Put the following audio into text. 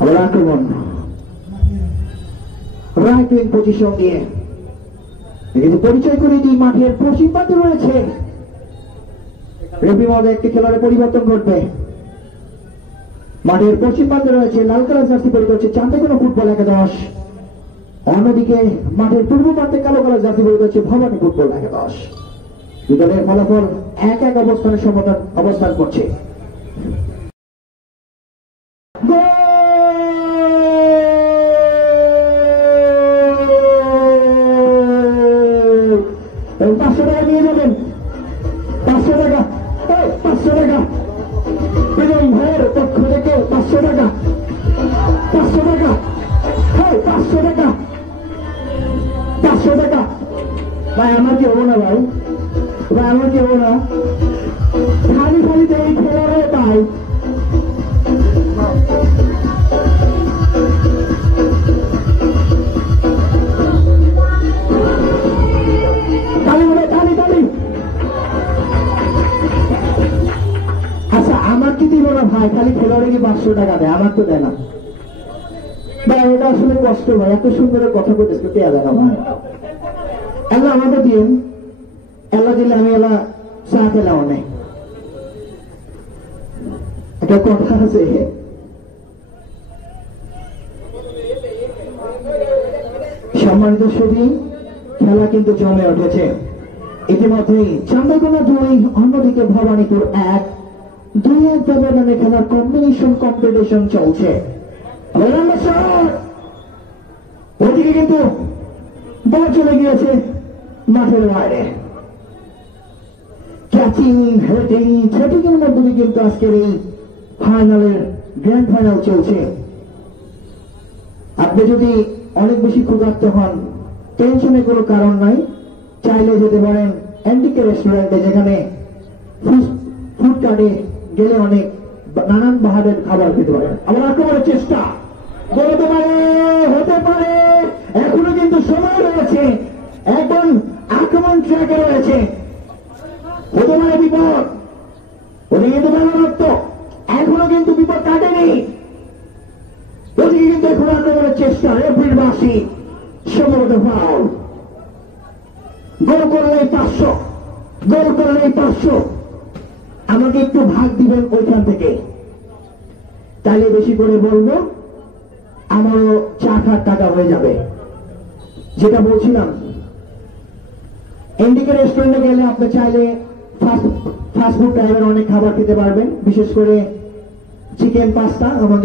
আবার আক্রমণ right wing position দিয়ে কিন্তু পরিচয় করে দিই মাঠের পশ্চিম প্রান্তে রয়েছে রেফারি মহোদয় একটি খেলোয়াড়ের পরিবর্তন ঘটবে। মাঠের পশ্চিম প্রান্তে রয়েছে লাল কালার জার্সি পরে রয়েছে চান্দাইকোনা ফুটবল একাদশ, অন্যদিকে মাঠের পূর্ব প্রান্তে কালো কালার জার্সি পরে রয়েছে ভবানী ফুটবল একাদশ। দুদলের ফলাফল 1-1 অবস্থানের সমতা অবস্থান করছে। পাঁচশো টাকা নিয়ে যাবেন, 500 টাকা, 500 টাকা বিজয় ভাইয়ের পক্ষ থেকে 500 টাকা, 500 টাকা, 500 টাকা, 500 টাকা। ভাই আমার কি হবো না ভাই, ভাই আমার কি হবো না, খালি খালিতে এই খেলোয়াড়ে পাই। আচ্ছা আমার কি দিব না ভাই, খালি খেলোয়াড়ে কি 500 টাকা দেয়, আমার তো দেয় না ভাই। ওটা আসলে কষ্ট ভাই, এত সুন্দর কথা বলতেছে দেয়া যায় না ভাই। এলা আমাকে দিন, এলা দিলে আমি এলা চা খেলাম অনেক। একটা কথা আছে, সম্মানিত ছবি, খেলা কিন্তু জমে উঠেছে ইতিমধ্যেই। চান্দাইকোনা 2, অন্যদিকে ভবানীপুর 1, 2-1 ব্যবধানে খেলার কম্পিটিশন চলছে। ওদিকে কিন্তু বল চলে গিয়েছে মাঠের বাইরে। ক্যাচিং, হেডিং, থ্রেটিং এর মধ্যে দিয়ে কিন্তু আজকের এই গ্র্যান্ড ফাইনাল চলছে। আপনি যদি অনেক বেশি ক্ষুধার্ত হন, টেনশনের কোনো কারণ নাই, চাইলে যেতে পারেন এন্ডিকে রেস্টুরেন্টে, যেখানে ফুড কার্ডে গেলে অনেক নানান বাহারের খাবার খেতে পারেন। আবার আক্রমণের চেষ্টা বলতে পারে, হতে পারে, এখনো কিন্তু সময় রয়েছে, একদম আক্রমণ ট্র্যাকে রয়েছে, হতে পারে বিপদ। ওদিকে কিন্তু বেলারত্ব, এখনো কিন্তু বিপদ কাটেনি। ওদিকে কিন্তু এখন আক্রমণের চেষ্টা, রেফারির বাঁশি, সম্ভবত ফাউল। গোল করলেই 500, গোল করলেই 500। আমাকে একটু ভাগ দিবেন ওইখান থেকে, তাইলে বেশি করে বলবো, আমারও চা খাওয়ার টাকা হয়ে যাবে। যেটা বলছিলাম, এন্ডিকে রেস্টুরেন্টে গেলে আপনি চাইলে ফাস্টফুড টাইপের অনেক খাবার খেতে পারবেন, বিশেষ করে চিকেন পাস্তা। আমাকে